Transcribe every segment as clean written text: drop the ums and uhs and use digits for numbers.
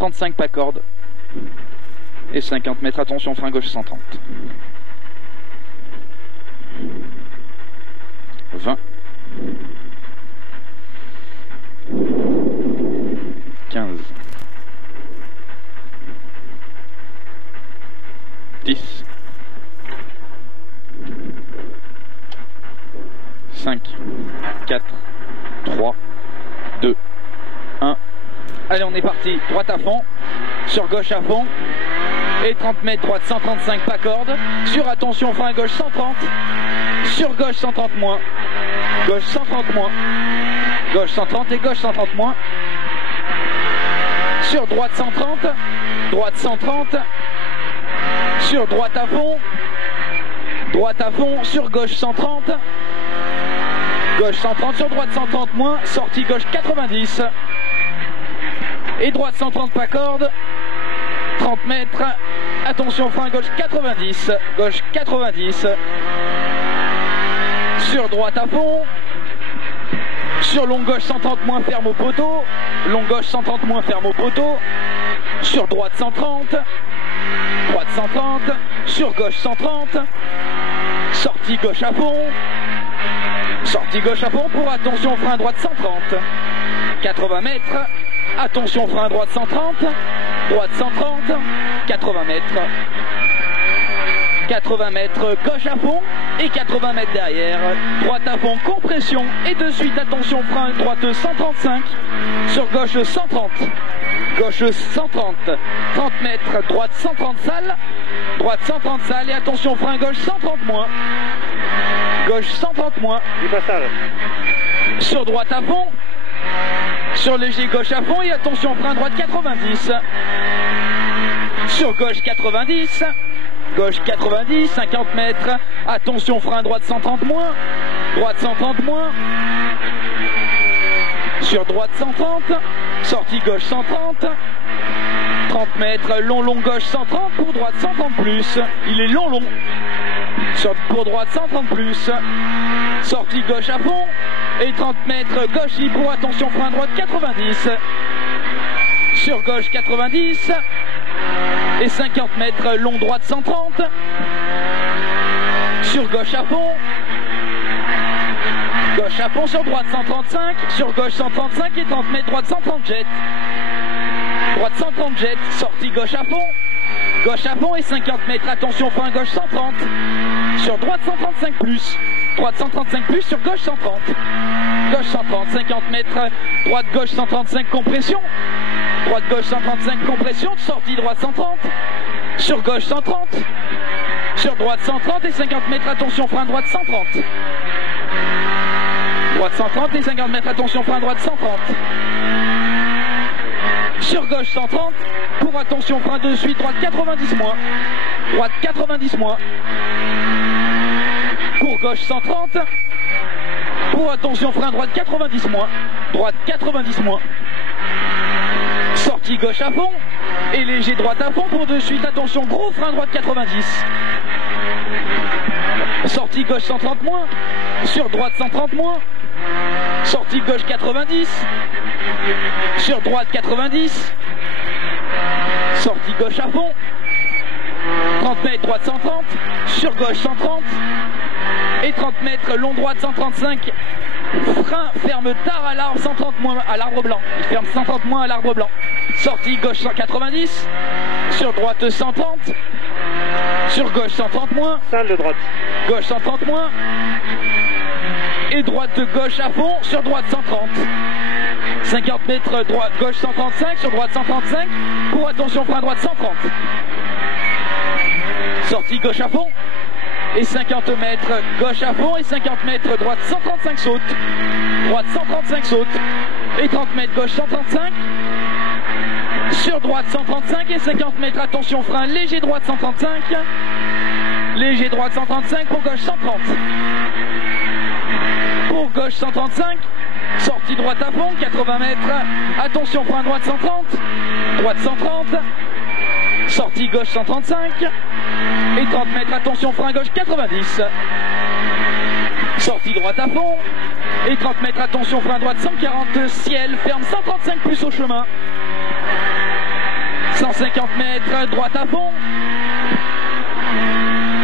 35 pas corde. Et 50 mètres, attention, frein gauche 130. 20. 15. 10. 5. 4. 3. 2. 1. Allez, on est parti. Droite à fond. Sur gauche à fond. Et 30 mètres, droite 135 pas corde. Sur attention, frein gauche 130. Sur gauche 130 moins. Gauche 130 moins. Gauche 130 et gauche 130 moins. Sur droite 130. Droite 130. Sur droite à fond. Droite à fond. Sur gauche 130. Gauche 130. Sur droite 130 moins. Sortie gauche 90. Et droite 130 pas corde. 30 mètres. Attention, frein gauche 90. Gauche 90. Sur droite à fond. Sur long gauche 130 moins, ferme au poteau. Long gauche 130 moins, ferme au poteau. Sur droite 130. Droite 130. Sur gauche 130. Sortie gauche à fond. Sortie gauche à fond pour attention, frein droite 130. 80 mètres. Attention, frein droite 130. Droite 130. 80 mètres. 80 mètres gauche à fond et 80 mètres derrière. Droite à fond, compression. Et de suite, attention, frein droite 135. Sur gauche 130. Gauche 130. 30 mètres, droite 130 sale. Droite 130 sale et attention, frein gauche 130 moins. Gauche 130 moins. Du passage. Sur droite à fond. Sur léger gauche à fond et attention, frein droite 90. Sur gauche 90. Gauche 90, 50 mètres. Attention, frein droite 130 moins. Droite 130 moins. Sur droite 130. Sortie gauche 130. 30 mètres, long gauche 130. Pour droite 130 plus. Il est long. Pour droite 130 plus. Sortie gauche à fond. Et 30 mètres, gauche libre pour attention, frein droite 90. Sur gauche 90. Et 50 mètres, long droite 130. Sur gauche à fond. Gauche à fond, sur droite 135. Sur gauche 135 et 30 mètres, droite 130 jet. Droite 130 jet, sortie gauche à fond. Gauche à fond et 50 mètres, attention, frein gauche 130. Sur droite 135 plus. Droite 135 plus, sur gauche 130. Gauche 130, 50 mètres, droite gauche 135 compression. Droite gauche 135 compression, sortie droite 130. Sur gauche 130. Sur droite 130 et 50 mètres, attention, frein droite 130. Droite 130 et 50 mètres, attention, frein droite 130. Sur gauche 130. Pour attention, frein de suite, droite 90 moins. Droite 90 moins. Pour gauche 130. Pour attention, frein droite 90 moins. Droite 90 moins. Sortie gauche à fond. Et léger droite à fond pour de suite. Attention, gros frein droite 90. Sortie gauche 130 moins. Sur droite 130 moins. Sortie gauche 90. Sur droite 90. Sortie gauche à fond. 30 mètres, droite 130. Sur gauche 130. Et 30 mètres, long droite 135. Frein ferme tard à l'arbre 130 moins à l'arbre blanc. Il ferme 130 moins à l'arbre blanc. Sortie gauche 190. Sur droite 130. Sur gauche 130 moins. Salle de droite. Gauche 130 moins. Et droite gauche à fond. Sur droite 130. 50 mètres, droite gauche 135. Sur droite 135. Pour attention, frein droite 130. Sortie gauche à fond. Et 50 mètres, gauche à fond. Et 50 mètres, droite 135 saute. Droite 135 saute. Et 30 mètres, gauche 135. Sur droite 135 et 50 mètres, attention, frein léger droite 135. Léger droite 135 pour gauche 130. Pour gauche 135. Sortie droite à fond, 80 mètres. Attention, frein droite 130. Droite 130. Sortie gauche 135. Et 30 mètres, attention, frein gauche 90. Sortie droite à fond. Et 30 mètres, attention, frein droite 140. Ciel, ferme 135 plus au chemin. 150 mètres, droite à fond.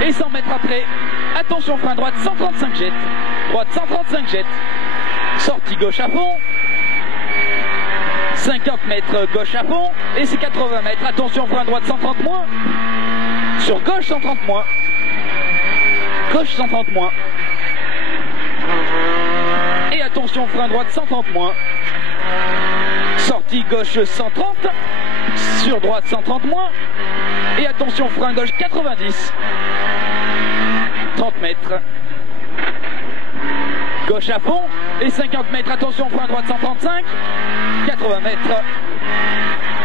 Et 100 mètres après, attention frein droite, 135 jets. Droite 135 jets. Sortie gauche à fond. 50 mètres gauche à fond. Et c'est 80 mètres, attention frein droite, 130 moins. Sur gauche 130 moins. Gauche 130 moins. Et attention frein droite 130 moins. Sortie gauche 130. Sur droite 130 moins. Et attention frein gauche 90. 30 mètres. Gauche à fond. Et 50 mètres, attention frein droite 135. 80 mètres.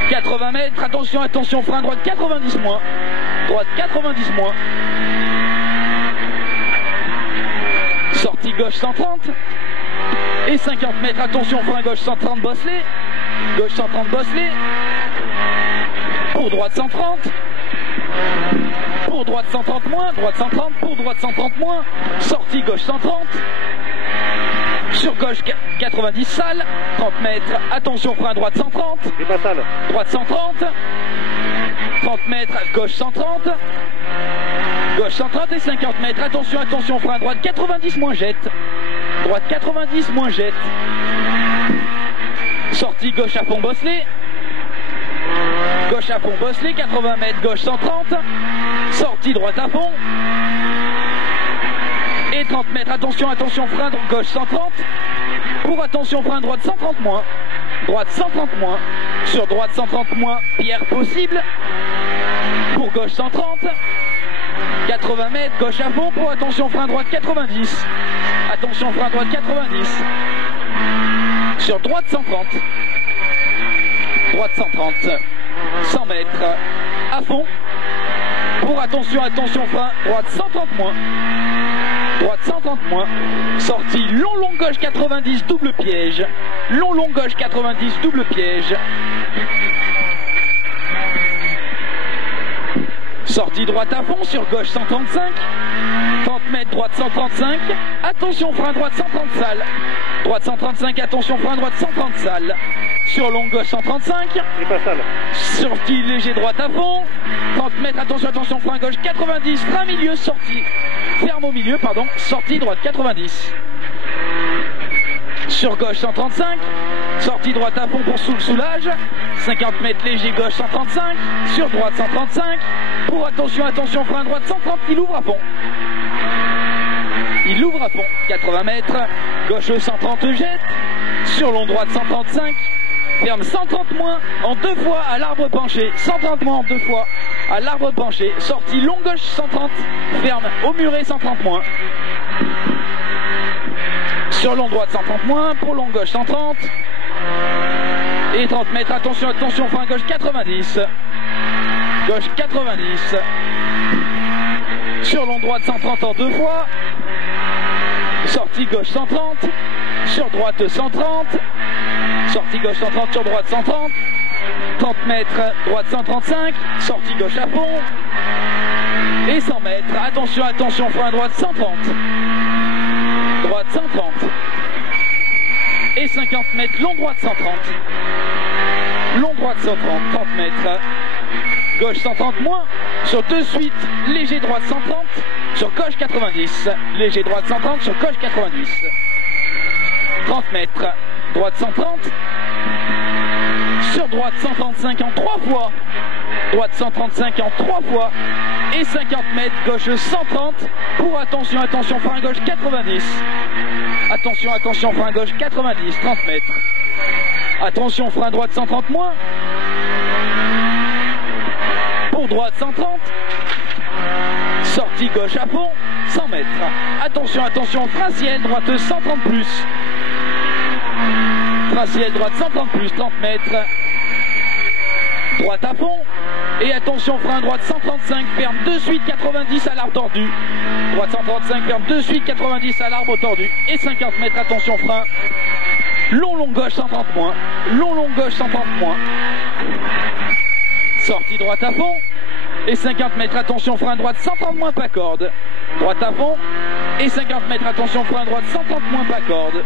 80 mètres, attention, attention, frein droite 90 moins. Droite 90 moins. Sortie gauche 130. Et 50 mètres, attention, frein gauche 130 bosselet. Gauche 130 bosselet. Pour droite 130. Pour droite 130 moins. Droite 130. Pour droite 130 moins. Sortie gauche 130. Sur gauche 90 sale. 30 mètres, attention, frein droite 130. C'est pas sale. Droite 130. 30 mètres, gauche 130. Gauche 130 et 50 mètres, attention, attention, frein droite 90 moins jette. Droite 90 moins jette. Sortie gauche à fond bosselet. Gauche à fond bosselet, 80 mètres, gauche 130. Sortie droite à fond. Et 30 mètres, attention, attention, frein gauche 130. Pour attention, frein droite 130 moins. Droite 130 moins. Sur droite 130 moins, pierre possible. Pour gauche 130. 80 mètres, gauche à fond. Pour attention, frein droite 90. Attention, frein droite 90. Sur droite 130. Droite 130. 100 mètres à fond. Pour attention, attention, frein droite 130 moins. Droite 130 moins. Sortie long gauche 90 double piège. Long gauche 90 double piège. Sortie droite à fond sur gauche 135. 30 mètres droite 135. Attention frein droite 130 sale. Droite 135, attention frein droite 130 sale. Sur long gauche 135. C'est pas sale. Sortie léger droite à fond. 30 mètres, attention, attention, frein gauche 90. Frein milieu, sortie. Ferme au milieu, pardon. Sortie droite 90. Sur gauche 135. Sortie droite à fond pour sous le soulage. 50 mètres léger gauche 135. Sur droite 135. Pour attention, attention, frein droite 130. Il ouvre à fond. Il ouvre à fond. 80 mètres. Gauche 130 jette. Sur long droite 135. Ferme 130 moins en deux fois à l'arbre penché. 130 moins en deux fois à l'arbre penché. Sortie long gauche 130. Ferme au muret 130 moins. Sur long droite 130 moins. Pour long gauche 130. Et 30 mètres. Attention, attention. Frein gauche 90. Gauche 90. Sur long droite 130 en deux fois. Sortie gauche 130. Sur droite 130. Sortie gauche 130, sur droite 130. 30 mètres, droite 135. Sortie gauche à fond. Et 100 mètres. Attention, attention, frein droite 130. Droite 130. Et 50 mètres, long droite 130. Long droite 130, 30 mètres. Gauche 130 moins. Sur deux suites, léger droite 130. Sur gauche 90. Léger droite 130, sur gauche 90. 30 mètres. Droite 130. Sur droite 135 en 3 fois. Droite 135 en 3 fois. Et 50 mètres, gauche 130. Pour attention, attention, frein gauche 90. Attention, attention, frein gauche 90. 30 mètres. Attention, frein droite 130 moins. Pour droite 130. Sortie gauche à fond. 100 mètres. Attention, attention, frein ciel, droite 130 plus. Frein ciel droite 130 plus, 30 mètres. Droite à fond. Et attention, frein droite 135, ferme de suite 90 à l'arbre tordu. Droite 135, ferme de suite 90 à l'arbre tordu. Et 50 mètres, attention, frein. Long gauche 130 moins. Long gauche 130 moins. Sortie droite à fond. Et 50 mètres, attention, frein droite 130 moins, pas corde. Droite à fond. Et 50 mètres, attention, frein droite 130 moins, pas corde.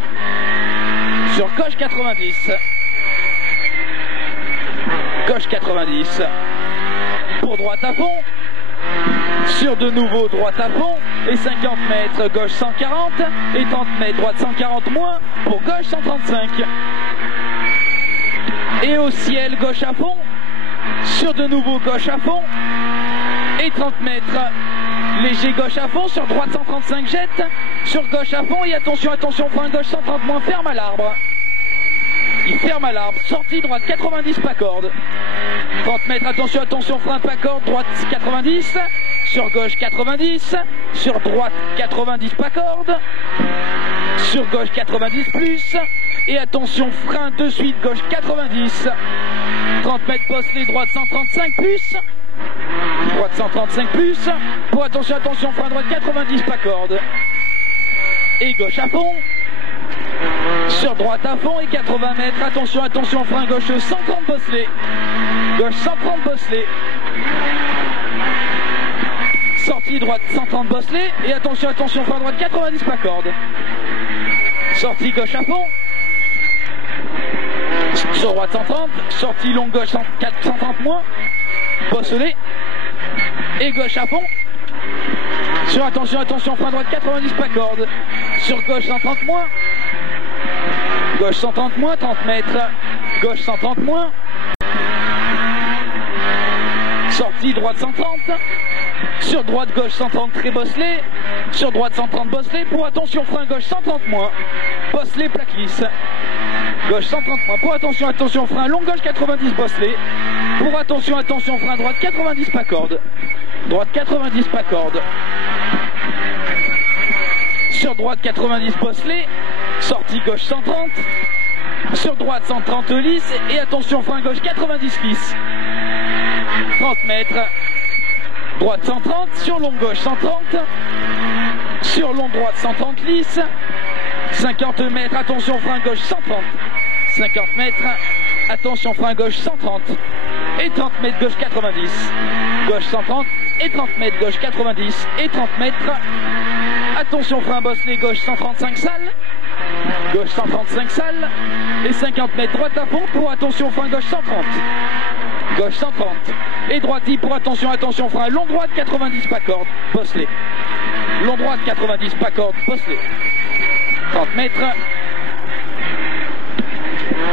Sur gauche 90. Gauche 90. pour droite à fond. Sur de nouveau droite à fond. Et 50 mètres gauche 140. Et 30 mètres droite 140 moins pour gauche 135. Et au ciel gauche à fond. Sur de nouveau gauche à fond. Et 30 mètres léger gauche à fond. Sur droite 135 jette. Sur gauche à fond. Et attention, attention, frein gauche 130 moins, ferme à l'arbre. Il ferme à l'arbre. Sortie droite 90 pas corde. 30 mètres, attention, attention, frein pas corde. Droite 90. Sur gauche 90. Sur droite 90 pas corde. Sur gauche 90 plus. Et attention, frein de suite gauche 90. 30 mètres bosselet, droite 135 plus. Droite 135 plus. Pour attention, attention, frein droite 90 pas corde. Et gauche à fond. Sur droite à fond et 80 mètres. Attention, attention, frein gauche 130 bosselet. Gauche 130 bosselet. Sortie droite 130 bosselet. Et attention, attention, frein droite 90 pas corde. Sortie gauche à fond. Sur droite 130. Sortie longue gauche 130 moins. Bosselet. Et gauche à fond. Sur attention, attention, frein droite 90 pas corde. Sur gauche 130 moins. Gauche 130 moins, 30 mètres. Gauche 130 moins. Sortie droite 130. Sur droite gauche 130 très bosselet. Sur droite 130 bosselet. Pour attention, frein gauche 130 moins. Bosselet plaque lisse. Gauche 130 moins. Pour attention, attention, frein long gauche 90 bosselet. Pour attention, attention, frein droite 90 pas corde. Droite 90 pas corde. Sur droite 90 bosselet. Sortie gauche 130. Sur droite 130 lisse. Et attention, frein gauche 90 lisse. 30 mètres. Droite 130. Sur long gauche 130. Sur long droite 130 lisse. 50 mètres. Attention, frein gauche 130. 50 mètres. Attention, frein gauche 130. Et 30 mètres gauche 90. Gauche 130. Et 30 mètres gauche 90. Et 30 mètres. Attention, frein bosselet gauche 135 salles. Gauche 135 salles. Et 50 mètres droite à fond pour attention, frein gauche 130. Gauche 130. Et droite pour attention, attention, frein long droite 90 pas corde. Bosselet. Long droite 90 pas corde. Bosselet. 30 mètres.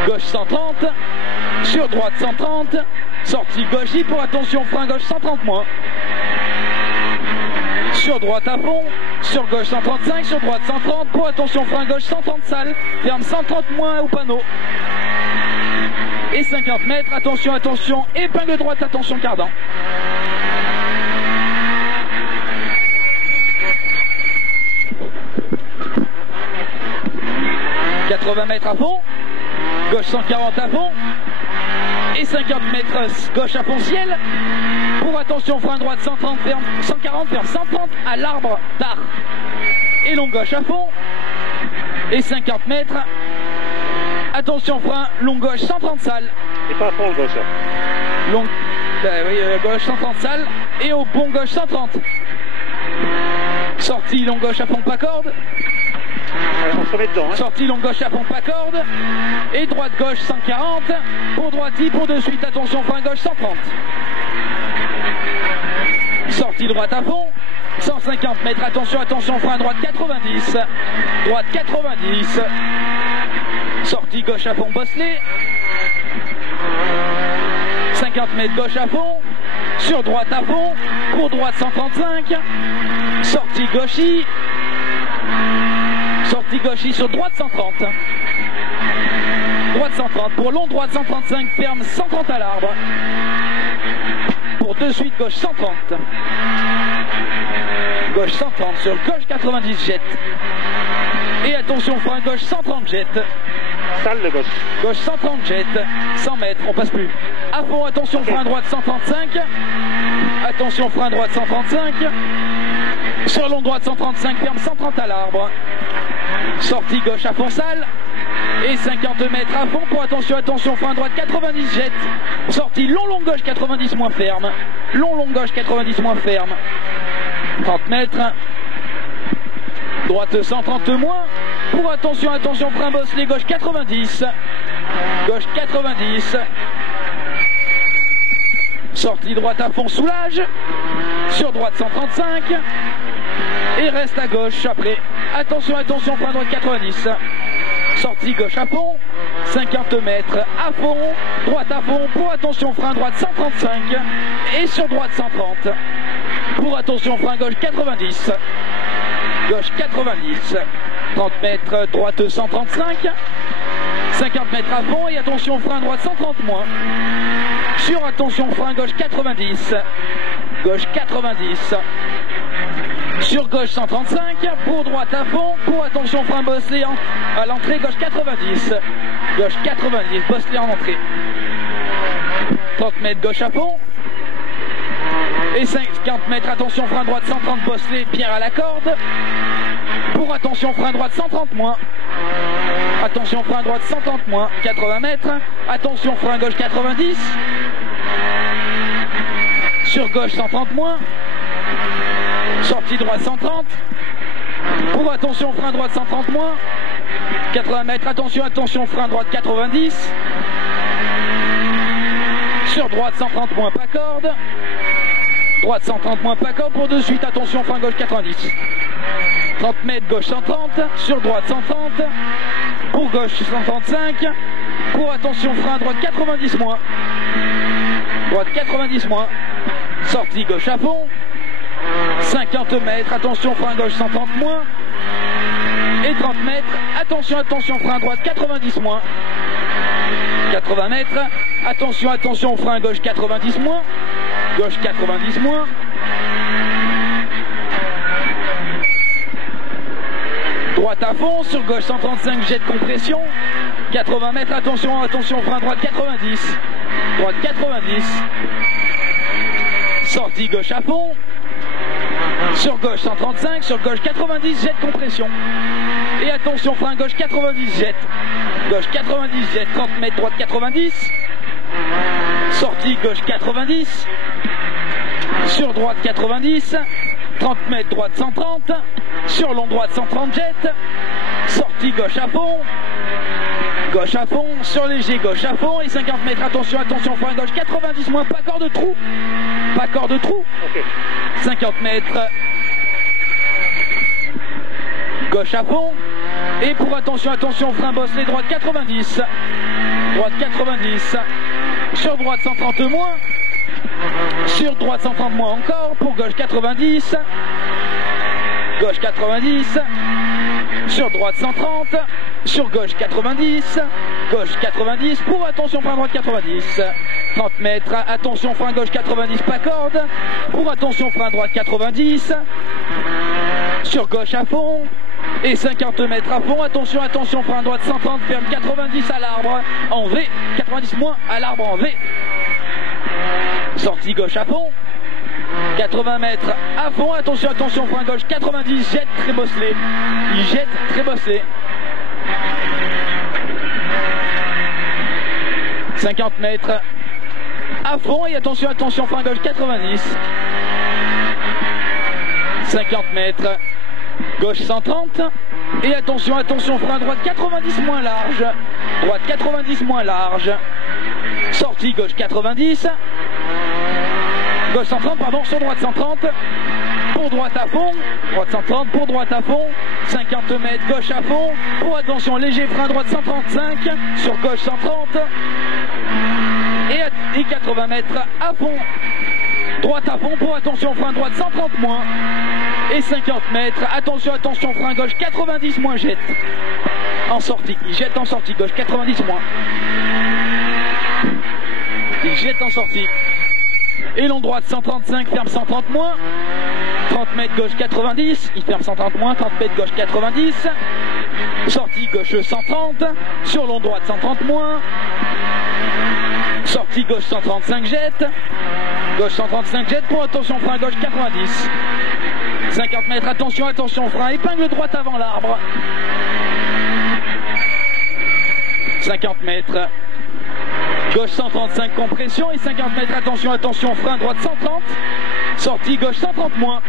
Gauche 130. Sur droite 130. Sortie gauche pour attention, frein gauche 130 moins. Sur droite à fond. Sur gauche 135, sur droite 130, pour attention, frein gauche 130 salles, ferme 130 moins au panneau. Et 50 mètres, attention, attention, épingle droite, attention, cardan. « 80 mètres à fond, gauche 140 à fond, et 50 mètres gauche à fond ciel. Pour attention, frein droite 130, ferme 140, ferme 130 à l'arbre tard. Et long gauche à fond. Et 50 mètres. Attention, frein long gauche 130 salles. Et pas à fond gauche. Long, gauche 130 salles. Et au pont gauche 130. Sortie long gauche à fond pas corde. On se met dedans. Hein. Sortie long gauche à fond pas corde. Et droite gauche 140. Pour droite pour de suite. Attention, frein gauche 130. Sortie droite à fond. 150 mètres. Attention, attention, frein droite 90. Droite 90. Sortie gauche à fond bosselet. 50 mètres gauche à fond. Sur droite à fond. Pour droite 135. Sortie gauchie. Sortie gauchie sur droite 130. Droite 130. Pour long droite 135. Ferme 130 à l'arbre. Pour de suite gauche 130. Gauche 130 sur gauche 90 jette. Et attention, frein gauche 130 jette. Salle de gauche. Gauche 130 jette. 100 mètres, on passe plus. À fond, attention, frein droite 135. Attention, frein droite 135. Sur long droite 135, ferme 130 à l'arbre. Sortie gauche à fond salle. Et 50 mètres à fond pour attention, attention, frein droite 90 jette. Sortie long gauche 90 moins ferme. Long gauche 90 moins ferme. 30 mètres. Droite 130 moins. Pour attention, attention, frein bosselet gauche 90. Gauche 90. Sortie droite à fond, soulage. Sur droite 135. Et reste à gauche après. Attention, attention, frein droite 90. Sortie gauche à fond. 50 mètres à fond. Droite à fond. Pour attention, frein droite 135. Et sur droite 130. Pour attention, frein gauche 90. Gauche 90. 30 mètres, droite 135. 50 mètres à fond. Et attention, frein droite 130 moins. Sur attention, frein gauche 90. Gauche 90. Sur gauche 135, pour droite à fond, pour attention frein bosselé à l'entrée, gauche 90. Gauche 90, bosselé en entrée. 30 mètres gauche à fond. Et 50 mètres, attention frein droite 130, bosselé, pierre à la corde. Pour attention frein droite 130 moins. Attention frein droite 130 moins, 80 mètres. Attention frein gauche 90. Sur gauche 130 moins. Sortie droite 130. Pour attention, frein droite 130 moins. 80 mètres, attention, attention, frein droite 90. Sur droite 130 moins, pas corde. Droite 130 moins, pas corde. Pour de suite, attention, frein gauche 90. 30 mètres, gauche 130. Sur droite 130. Pour gauche 135. Pour attention, frein droite 90 moins. Droite 90 moins. Sortie gauche à fond. 50 mètres, attention, frein gauche 130 moins. Et 30 mètres, attention, attention, frein droite 90 moins. 80 mètres, attention, attention, frein gauche 90 moins. Gauche 90 moins. Droite à fond, sur gauche 135, jet de compression. 80 mètres, attention, attention, frein droite 90. Droite 90. Sortie gauche à fond. Sur gauche 135, sur gauche 90, jet de compression. Et attention, frein gauche 90, jet. Gauche 90, jet, 30 mètres, droite 90. Sortie gauche 90. Sur droite 90. 30 mètres, droite 130. Sur long droite 130, jet. Sortie gauche à fond. Gauche à fond, sur léger, gauche à fond. Et 50 mètres, attention, attention, frein gauche 90 moins, pas corde de trou. Pas corde de trou. Okay. 50 mètres. Gauche à fond. Et pour attention, attention, frein bosselé, droite 90. Droite 90. Sur droite 130 moins. Sur droite 130 moins encore. Pour gauche 90. Gauche 90. Sur droite 130. Sur gauche 90. Gauche 90. Pour attention, frein droite 90. 30 mètres. Attention, frein gauche 90, pas corde. Pour attention, frein droite 90. Sur gauche à fond. Et 50 mètres à fond. Attention, attention, frein droite 130, ferme 90 à l'arbre en V. 90 moins à l'arbre en V. Sortie gauche à fond. 80 mètres à fond. Attention, attention, frein gauche 90, jette très bosselé. Il jette très bosselé. 50 mètres à fond. Et attention, attention, frein gauche 90. 50 mètres. Gauche 130. Et attention, attention, frein droite 90 moins large. Droite 90 moins large. Sortie gauche 90. Gauche 130, pardon, sur droite 130. Pour droite à fond. Droite 130, pour droite à fond. 50 mètres, gauche à fond. Pour attention, léger frein droite 135. Sur gauche 130. Et 80 mètres à fond. Droite à fond, pour attention, frein droite 130 moins. Et 50 mètres, attention, attention, frein gauche 90 moins, jette. En sortie, il jette en sortie, gauche 90 moins. Il jette en sortie. Et long droite 135, ferme 130 moins. 30 mètres gauche 90, il ferme 130 moins, 30 mètres gauche 90. Sortie gauche 130, sur long droite 130 moins. Sortie gauche 135, jette. Gauche 135, jette, pour attention, frein gauche 90. 50 mètres, attention, attention, frein, épingle droite avant l'arbre. 50 mètres, gauche 135, compression, et 50 mètres, attention, attention, frein droite 130. Sortie gauche 130 moins.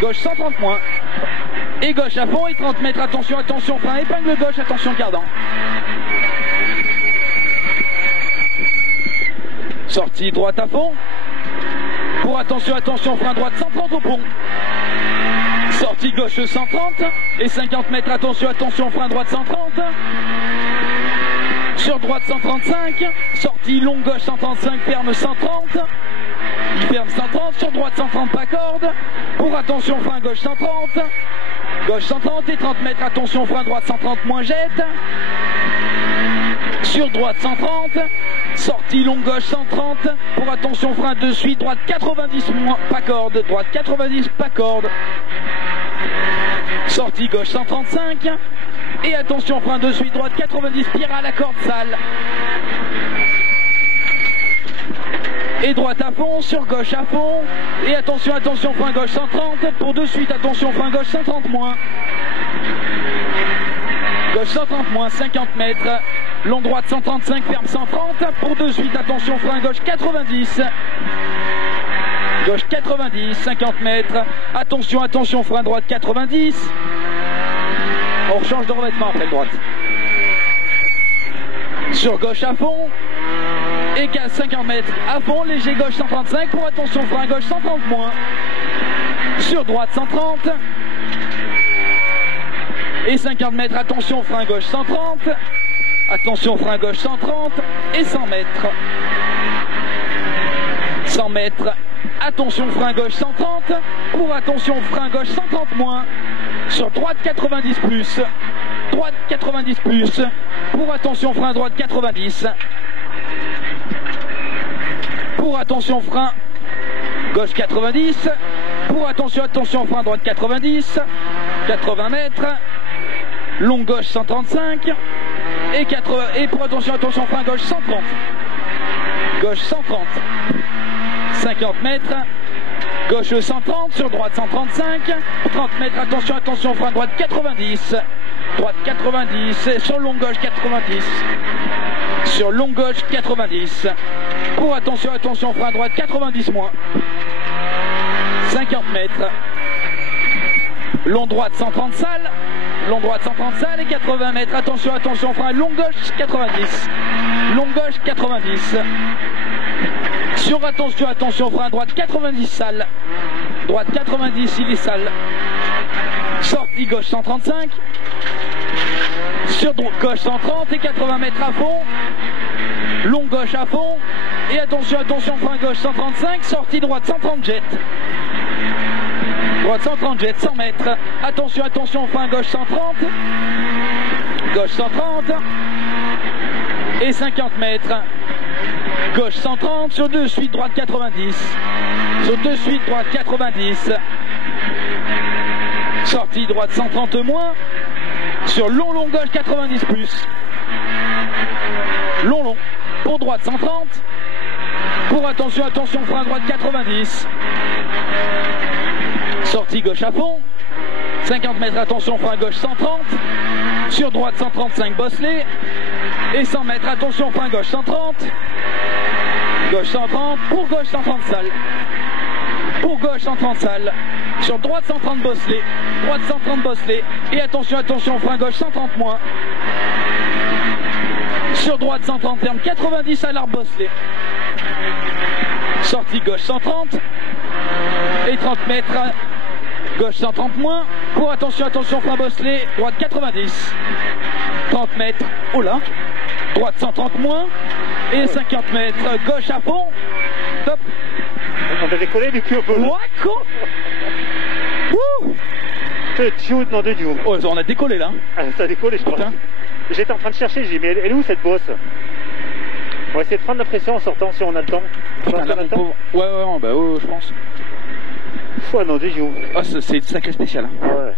Gauche 130 moins. Et gauche à fond, et 30 mètres, attention, attention, frein, épingle gauche, attention, cardan. Sortie droite à fond. Pour attention, frein droite 130 au pont. Sortie gauche 130 et 50 mètres, attention, frein droite 130. Sur droite 135, sortie longue gauche 135, ferme 130. Il ferme 130, sur droite 130, pas corde. Pour attention, frein gauche 130. Gauche 130 et 30 mètres, attention, frein droite 130, moins jette. Sur droite 130, sortie longue gauche 130. Pour attention, frein de suite, droite 90, moins, pas corde. Droite 90, pas corde. Sortie gauche 135. Et attention, frein de suite, droite 90, pierre à la corde sale. Et droite à fond, sur gauche à fond. Et attention, frein gauche 130. Pour de suite, attention, frein gauche 130 moins. Gauche 130 moins, 50 mètres. Long droite 135, ferme 130. Pour de suite, attention, frein gauche 90. Gauche 90, 50 mètres. Attention, frein droite 90. On rechange de revêtement après droite. Sur gauche à fond. Et 50 mètres à fond, léger gauche 135. Pour attention, frein gauche 130 moins. Sur droite 130. Et 50 mètres, attention, frein gauche 130. Attention, frein gauche 130. Et 100 mètres. 100 mètres. Attention, frein gauche 130. Pour attention, frein gauche 130 moins. Sur droite 90 plus. Droite 90 plus. Pour attention, frein droite 90. Pour attention, frein gauche 90. Pour attention, frein droite 90. 80 mètres. Long gauche 135. Et pour attention, frein gauche 130. Gauche 130. 50 mètres. Gauche 130, sur droite 135. 30 mètres, attention, frein droite 90. Droite 90, sur longue gauche 90. Sur longue gauche 90. Pour attention, frein droite 90 moins. 50 mètres. Long droite 130 sale. Long droite 130 sale et 80 mètres. Attention, frein longue gauche 90. Longue gauche 90. Sur attention, frein droite 90 sale. Droite 90, il est sale. Sortie gauche 135. Sur gauche 130 et 80 mètres à fond. Long gauche à fond. Et attention, frein gauche 135. Sortie droite 130 jet. Droite 130 jet, 100 mètres. Attention, frein gauche 130. Gauche 130. Et 50 mètres. Gauche 130, sur deux suites, droite 90. Sur deux suites, droite 90. Sortie droite 130 moins. Sur long gauche 90 plus. Long. Pour droite 130. Pour attention, frein droite 90. Sortie gauche à fond. 50 mètres, attention, frein gauche 130. Sur droite 135 bosselet. Et 100 mètres, attention, frein gauche 130. Gauche 130, pour gauche 130 sale. Pour gauche 130 sale. Sur droite 130 bosselet. Droite 130 bosselet. Et attention, frein gauche 130 moins. Sur droite 130 ferme 90 à l'arbre bosselet. Sortie gauche 130. Et 30 mètres. Gauche 130 moins. Pour attention, frein bosselet. Droite 90. 30 mètres. Oh là. Droite 130 moins. Et 50 mètres, gauche à fond. Top. On a décollé du cul au pôle. Wouah. Nom de Dieu. Oh, on a décollé là. Ah, ça a décollé, je crois. J'étais en train de chercher, j'ai dit, mais elle est où cette bosse? On va essayer de prendre la pression en sortant si on a le temps. Putain, là, mon pauvre. Ouais, bah ouais, je pense. Foi, nom de Dieu. Oh, c'est sacré spécial. Hein. Ouais.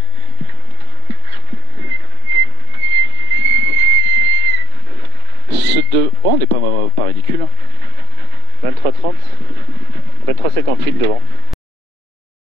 Oh, on n'est pas ridicule. 23,30. 23,58 devant.